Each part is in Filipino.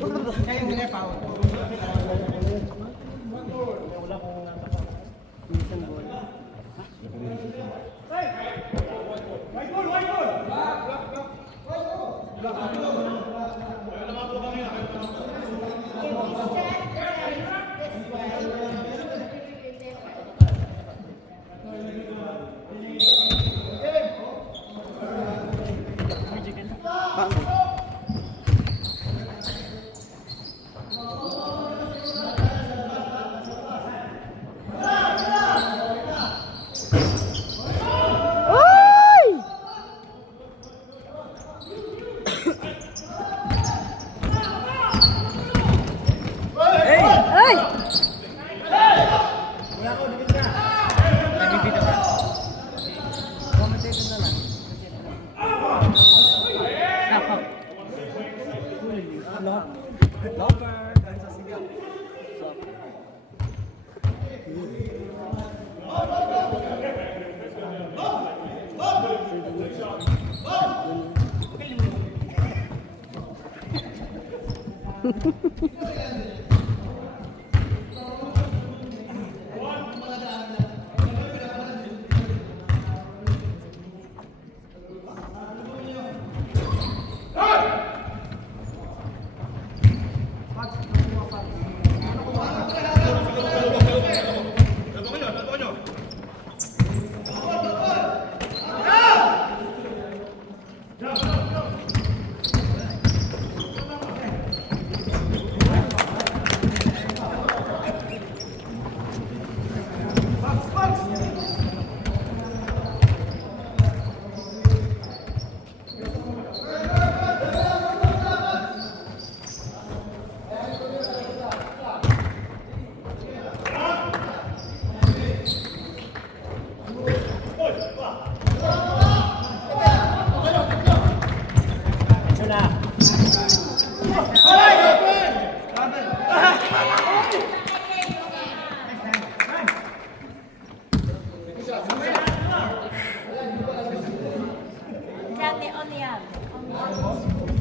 Kayo muna pa. Wala kong minsan ball.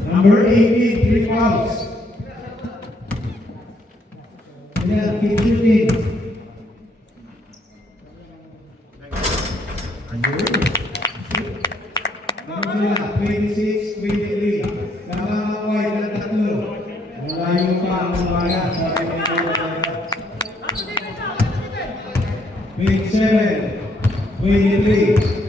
Number 18, 3 fouls. Yeah, 15. Angela, 26, 23. Nakakaway na tatlo. Malayo pa ang mga sa Page 7, 23.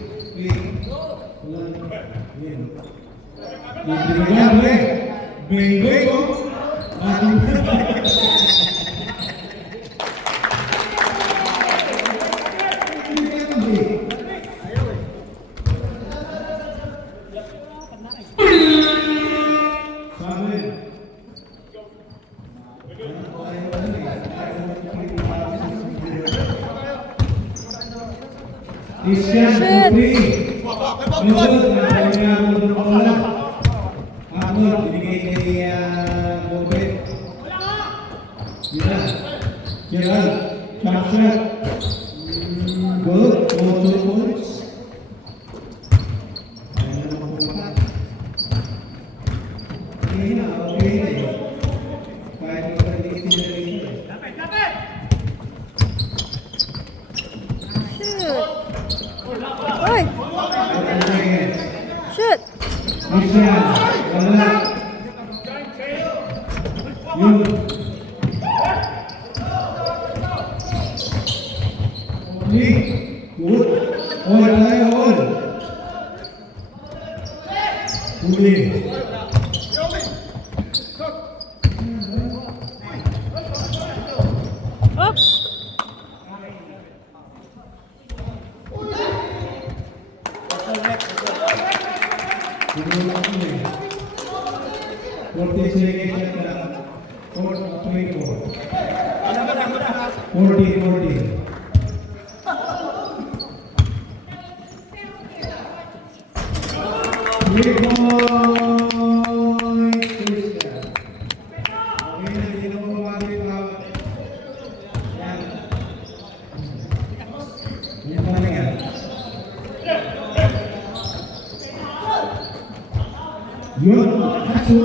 Yun, kaso,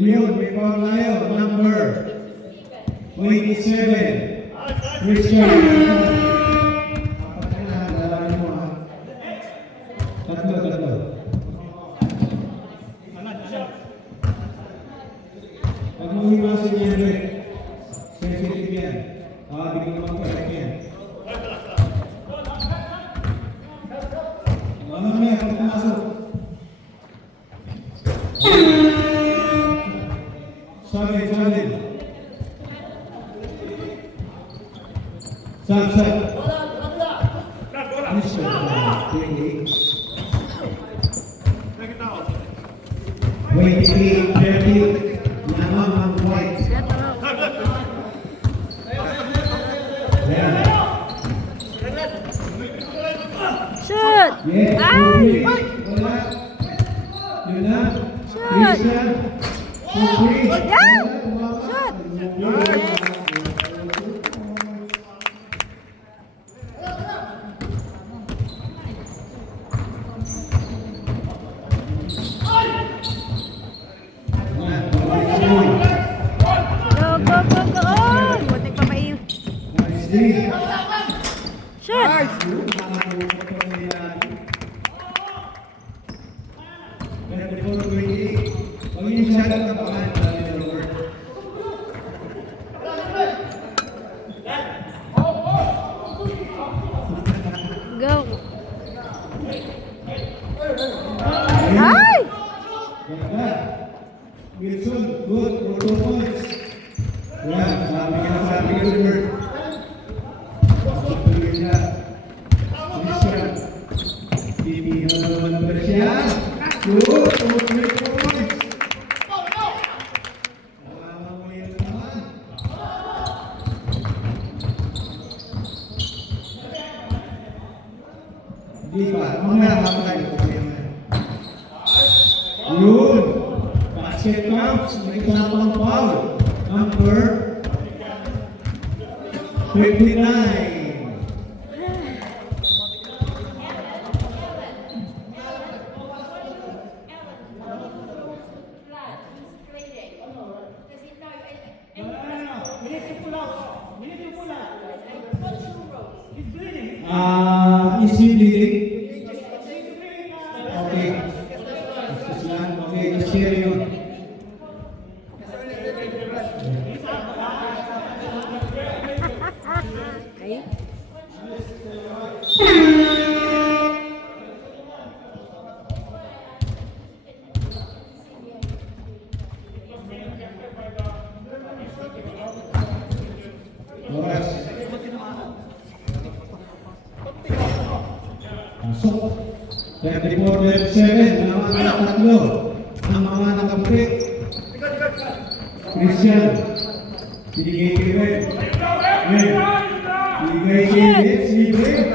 yun, may Panglayo, number 27. Christian. Apat na, lalaki mo ha. Tatlo. Pag mahiwasin yan, Rick. Sensitive yan. Di ko naman correct yan. Mamaya, pag pumasok. Solid. Sab. Wait, 30. Lamang ang white. Ayan. Shoot! Yes, Ay! wala. Yun na. Shoot! Christian. Three. Yeah! Shoot. Go! Oy! Muntik pa maiw. Shoot! Go! Ay! Wilson, good, 4 points. Yan, sabi ka, Gilbert. Sabi ka, Christian. Bibigyan naman ba siya? Good, 4 points. Nakamamayal naman. Di ba? Mamaya tayo. Yun. Basket counts. May tamang foul. Number 59. Is he bleeding? Okay. Excuse lang. Okay, share yun. Ay! Oras. Pasok. 34-37. Ang mga tatlo. Ang mga nakapit. Christian. Binigay kay Red. Binigay kay Red. Si Red.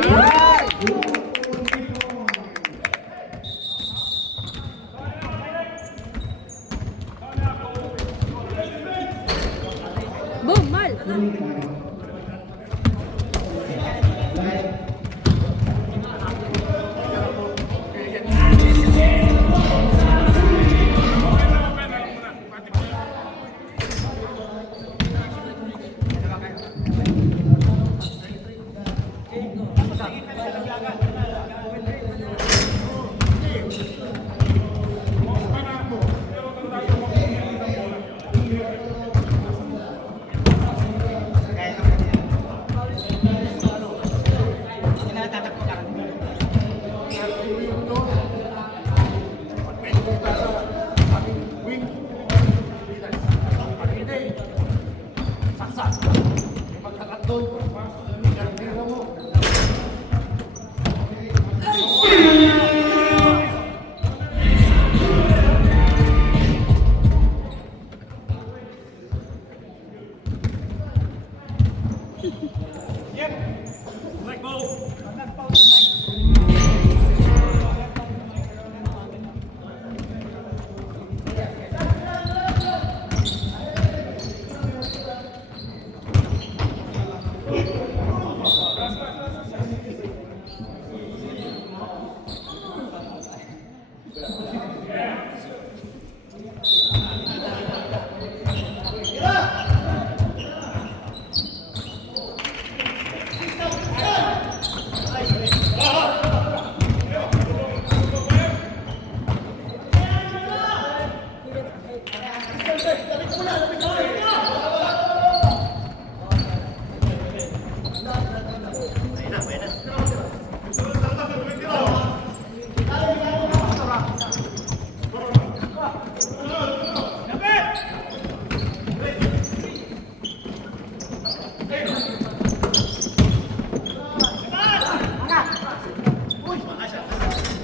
Boom! Mal!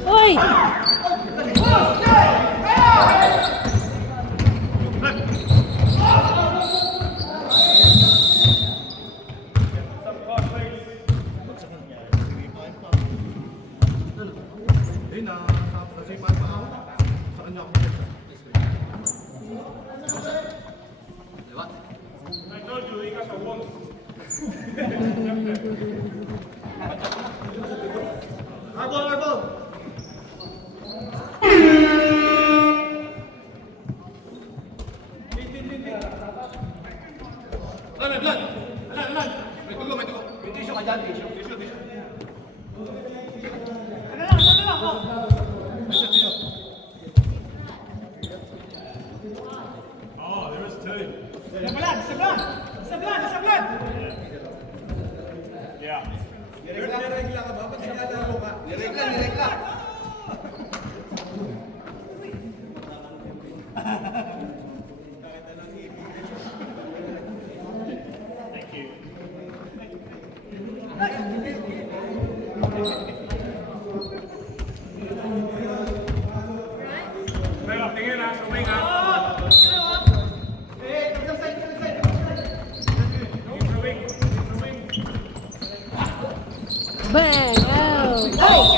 Uy! Hindi na, kasi pa ako. Sa kanya ako. Arbol, arbol! Lan, lan! Lan, lan! May tugo, may tugo. May tissue ka dyan, tissue. Tissue, tissue. Oh, there is two. Sablan! Sablan! Sablan! Sablan! Yeah. Niregla ka ba? Pag sinalaro ka? Niregla, niregla. Thank you. Pero tingin na, suming ha. Suming. Bang! Oh!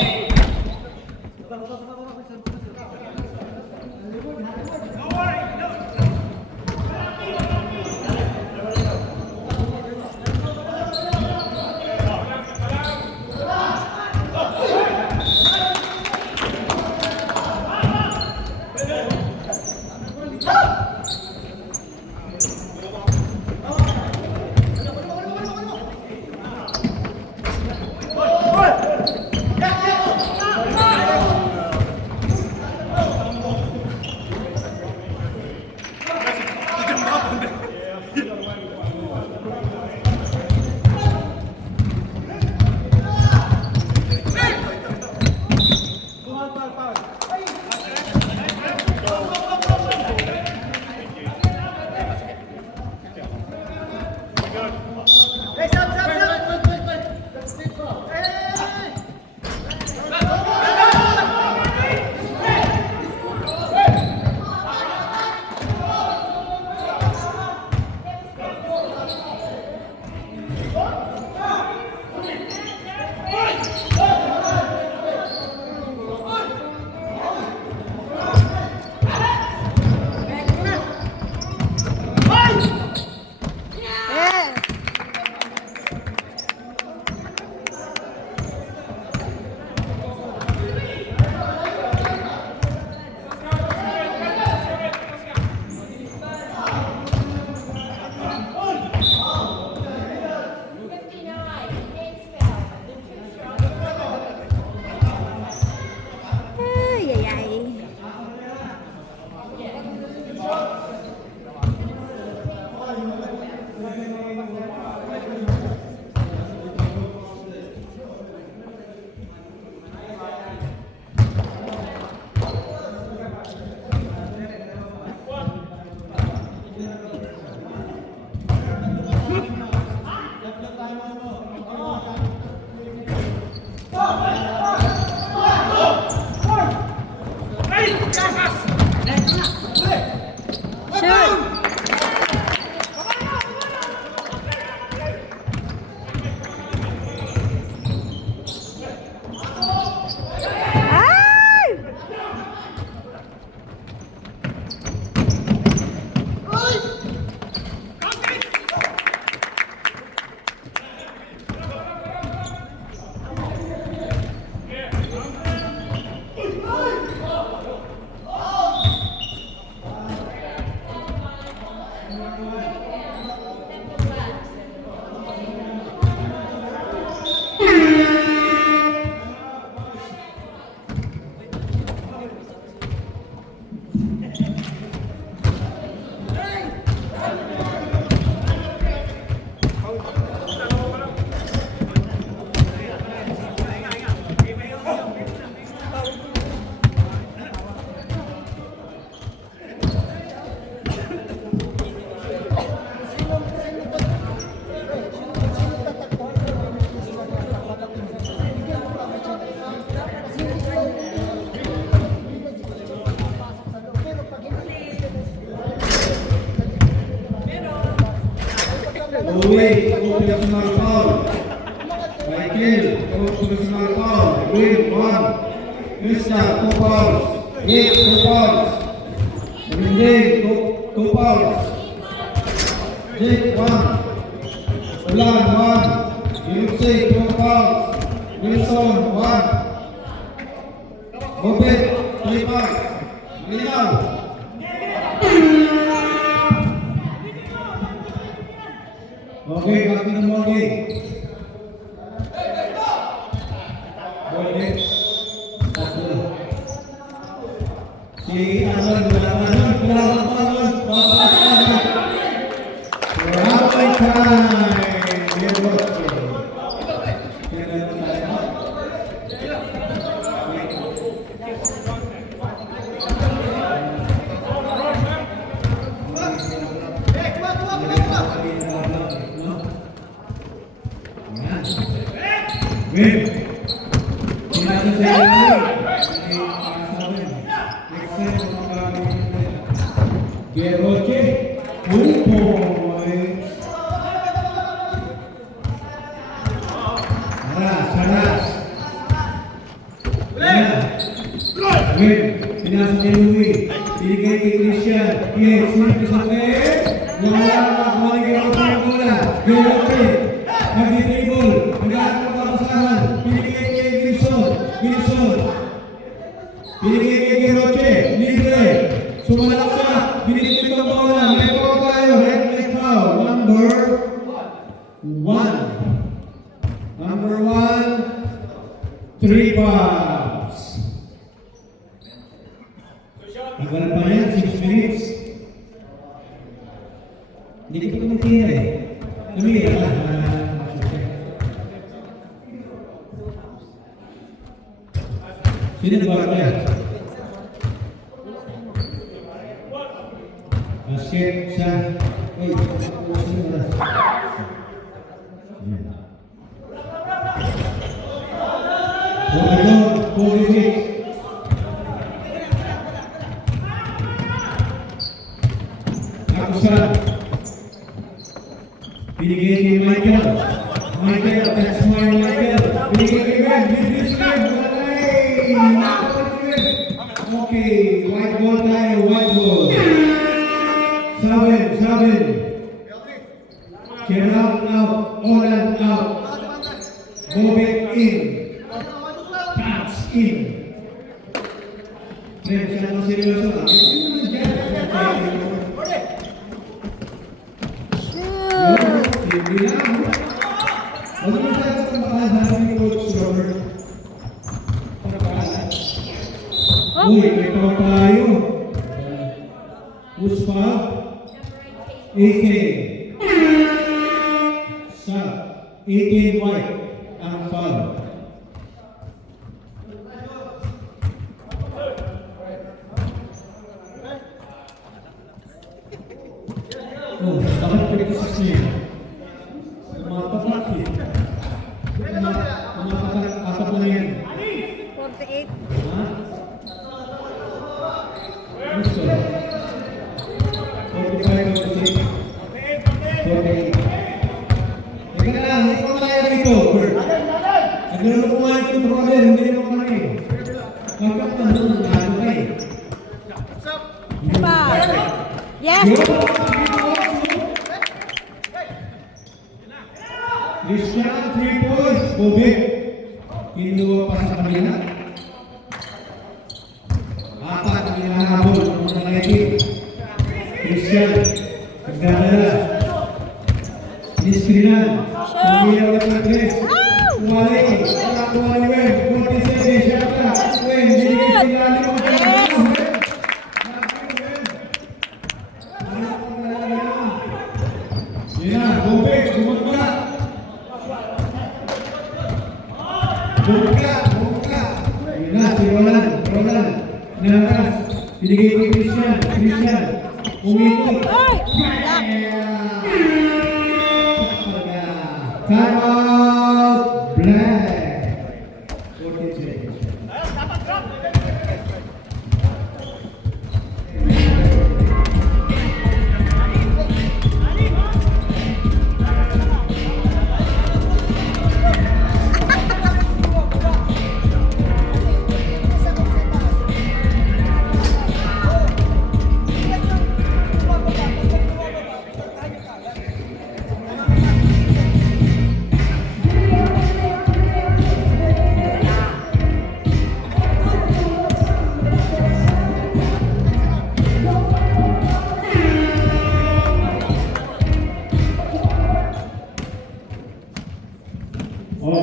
Ay! Louis, personal foul. Michael, personal foul. Will, 1. Krista, 2 fouls. Nick, 2 fouls. Rindy, 2 fouls. Jake, 1. Ulan, 1. Yussi, 2 fouls. Wilson, 1. Bobet, 3 fouls. Linaw. Okay, back to the Mogi. Mogi. Si Anon, Anon. Rapid time. Win. Geroche, 2 points. Saras. Win. Pinasok kay Louis. Binigay kay Christian. Yes, pinasok kay wala makakuha ni Geroche yung bola. Geroche. Nag-dribble. Nag-aat ng papasahan. Binigay kay Wilson. Binigay kay Geroche. Libre. Sumalak siya. Binigay ko ang bola. May foul tayo. Red foul. Number 1. Number 1. 3 fouls. Nagalan pa yan. 6 minutes. Hindi ko tumutira eh. Tumira ka. Sino nagbawa niya? Basket sa... Uy, sino ba? Pulisic. Akusan. Binigay kay Michael. That's my Michael. Binigay kay Ben. Okay, white ball tayo, white ball. 7. Gerald out, Olan out. Bobet in. Taps in. Friends, siya mo seryoso lang. Hindi lang. Huwag mo tayo kung makalasabi ni Coach Robert. Uy, may tao tayo. Uspa. AK. Sa 18 white. Ang foul. Oh, bakit pinag-isas niya? Tumapatak eh. Tumapatak. Apat na yan. 48. Ha? Gusto. 45, 46. 48. Teka lang, hindi ko kaya dito. Naglalaro ko nga yung brother, hindi naman kami. Kapag nandun, nandun kayo. Pa. Yes. Christian, 3 points. Bobet. Kinuha pa sa kanila. Apat ang hinahabol ng mga nakikin. Christian, nagdadala. Niskrinan. Sumiyaw at nagres. Kumali. Kumali Wen. 47. Shaka. Wen. Binigay sinali mo. Yan. Bobet. Bumagpa. Buka. Yan na. Si Roland. Nakas. Binigay kay Christian. Umikot. Time out. Black. 43.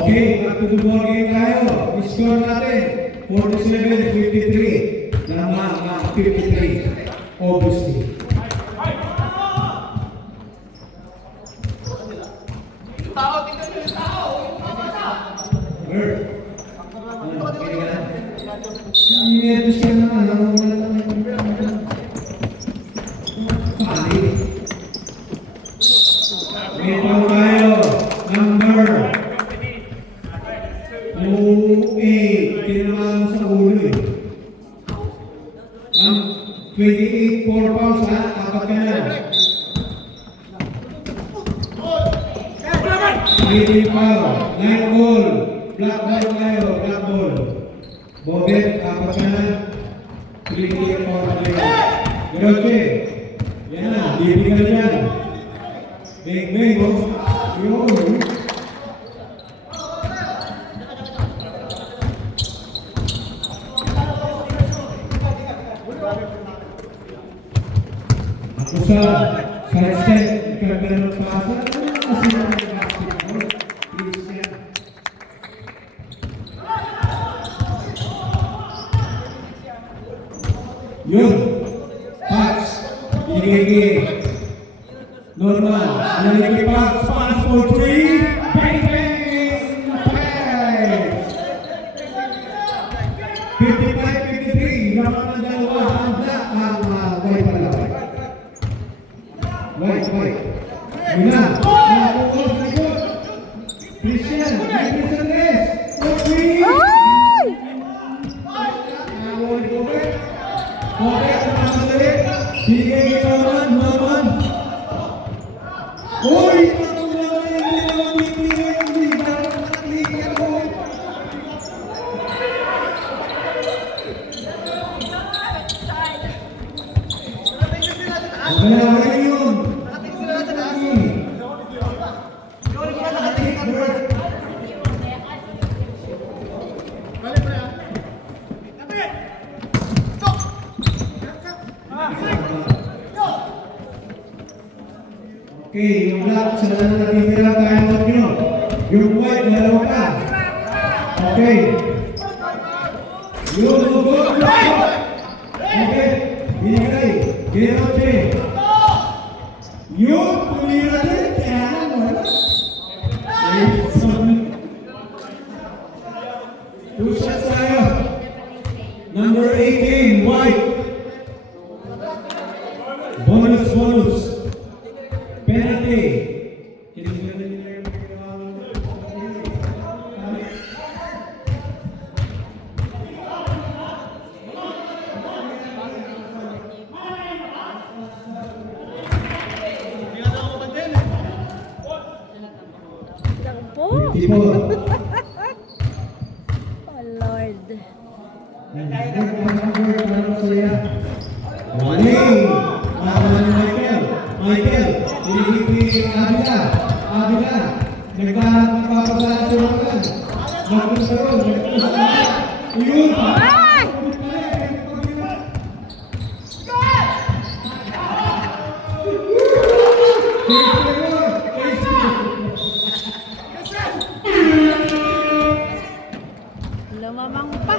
Okay, back to the ball game tayo. Score natin, 47-53. Tama, 53. Obviously. Bird. Okay ka na? Nervous ka naman. Nangungulan naman. Pali. May foul tayo. Number 28. Tinamaan sa ulo eh. 28, 4 fouls ha. Apat ka na. Leading foul. 9 ball. Black ball tayo. Black ball. Bobet, apat ka na. 3 4 Garoche. Yan na. Bibig ka na dyan. Bang, bang. Yun. Ako sa set, ikagala ng pasa. Kasi na ng basketball. Please yan. Yun. Pass. Gigi. Normal. Nalagi pass. Pass for 3. Bang, bang. Pass. 55-53. Naman ang dalawa. Handa ang white pala. White. Yun na. Nakakukot. Nakakukot. Christian. Christian Reyes. For 3. Ay! Nakakukot. Bobet. Bobet. Nakakukot. Bigay kita naman. Uy! Patulungan na yung mga bibigay yung bigay. Nakaklikyan ko. Wala yun. Okay, yung black, sana na natitira tayo ng yun. Yung white, dalawa ka. Okay. Yun, good. Okay, binigay. Garoche. Yun, tumira din. Kaya wala. Two shots tayo. Number 18, white. Bonus. Penalty. Lang po. Tipo. Oh, Lord. Morning. Michael. Pinipili Avila. Nagpapasala sa mga. Nagpapasala. Yun. Ay! Lumamang pa.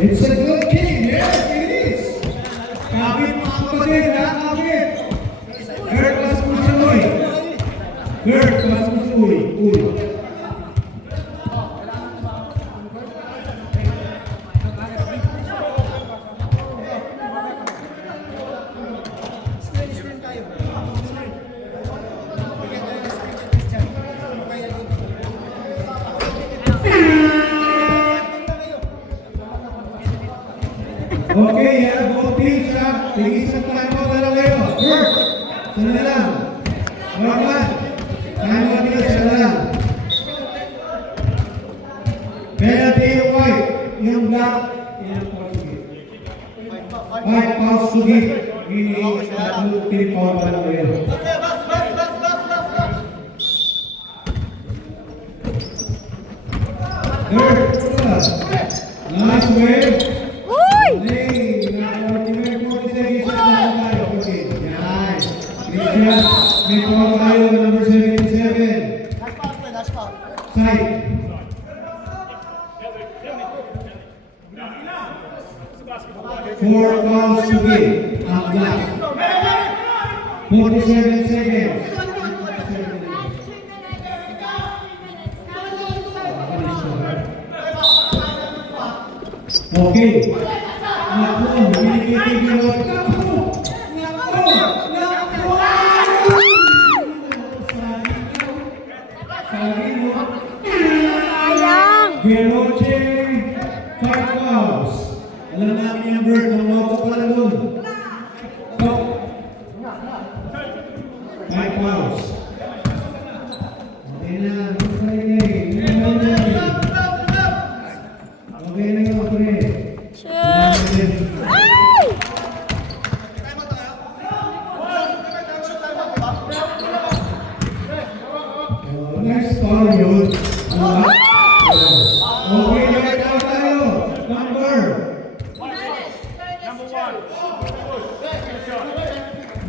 It's a good game, yes it is. Kapit mga kapatid, ha? Kapit. Kurt Pasmusuy. Uy. Okay, yan. Both teams, ha? Tig-isang time out na lang kayo. Kurt, sana na lang. Norman, time out nila, sana na lang. Penalty yung white. Yung black, yung false to give. White false to give. Meaning, team foul pa lang kayo. Kurt, nice wave. Uy! Hey, may 40 seconds na tayo. Okay, yan. Christian, may 4 tayo. fouls to give. Ang last. 47 seconds. Okay. Naku, binigay-bigay. Naku! Sayang. Geroche, 5 fouls. Alam namin yung bird, mamako pala doon. So, 5 fouls. Okay na, okay na yung pre. Shoot. Ay! Next foul yun. Okay, right out tayo.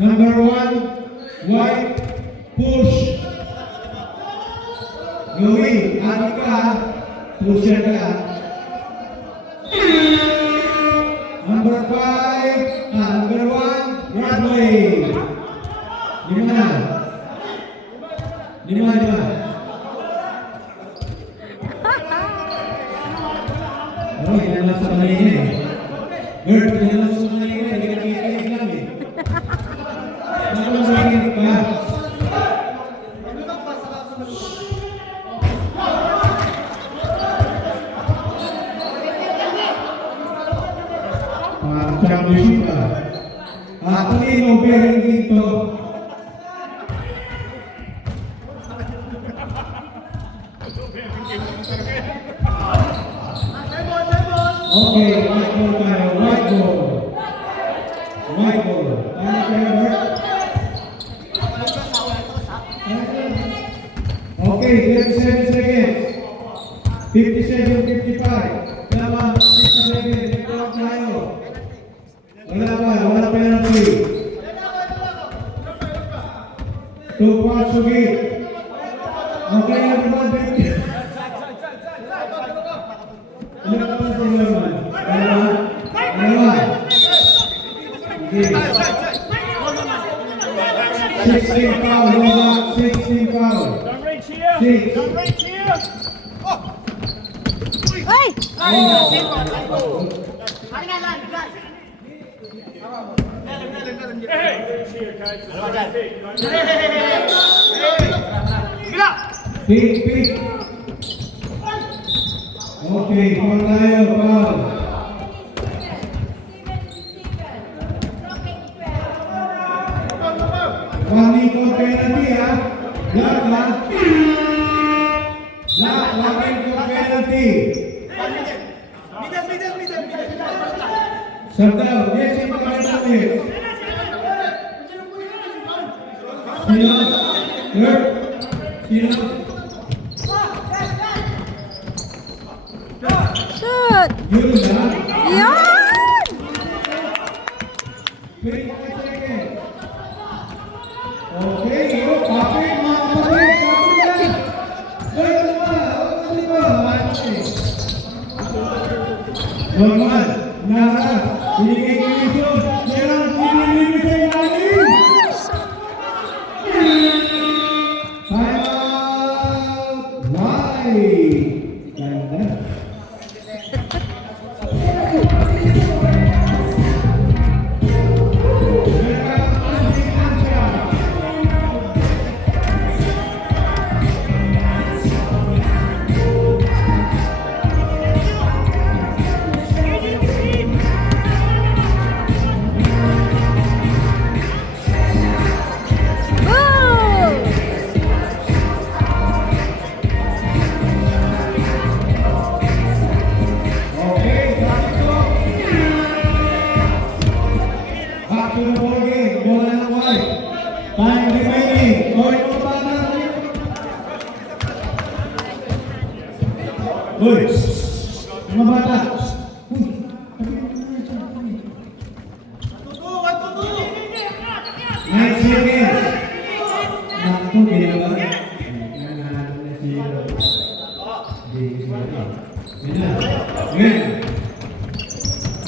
Number 1, white, push. Louis, ano ka? Pusher ka. Number 5, number 1, Broadway. Lima. Oh, yan lang sa kanilin eh. Bert, yan lang sa kanilin eh. Hindi ka nakikinig lang eh. Ano lang nakikinig pa? Championship ka. Ako din, overhead dito. Okay, white ball tayo. White ball. White ball. Ano kayo, Bert? Okay, 37 seconds. 57, 55. Tama, 57. Ito lang tayo. Wala penalty. 2 fouls to give. Okay, everyone, 50. Ilan ka pa sa inyo naman? Dalawa. Okay. 16 foul, Lola. 16 foul. Don't reach here. 6. Don't reach here. Ay! Hey, reach here, coach. It's right there. Pick. Okay, foul tayo, foul. Waming ko penalty ha. Lock ha. Lock, waming ko penalty. Sandal, yes, yung penalty. Sino? Third? Sino? Shoot. Yun ha. Yan! 25 seconds. Okay, yun. Kapit, mga kapatid. Kapit na. Third naman. Nara. Binigay ko yun. Yan, binibigay sa ilalim. Time out. Live. Ganda. Okay, back to the ball game. Bola ng white. Time remaining. Going on pa na. Uy, mga bata. Uy, 9 seconds. Naku, ginawa. Nanalo na siya. Yan na.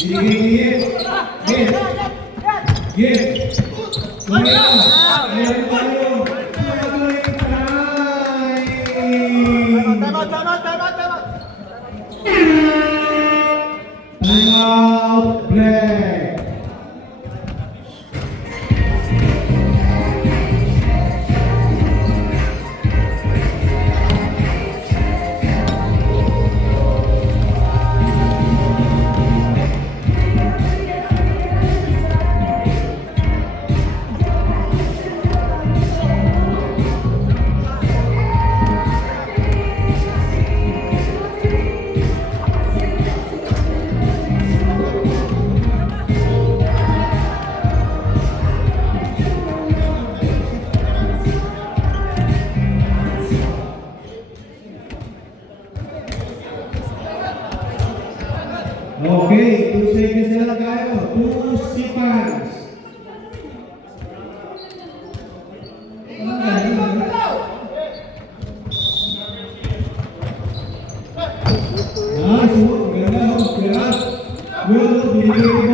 Binigay. Yes. Kumaya. Ayan tayo. Tuloy time. Time out. Black. Okay, 2 seconds na lang tayo. 2 seconds. Nice, ganda, ganda. Well, binigay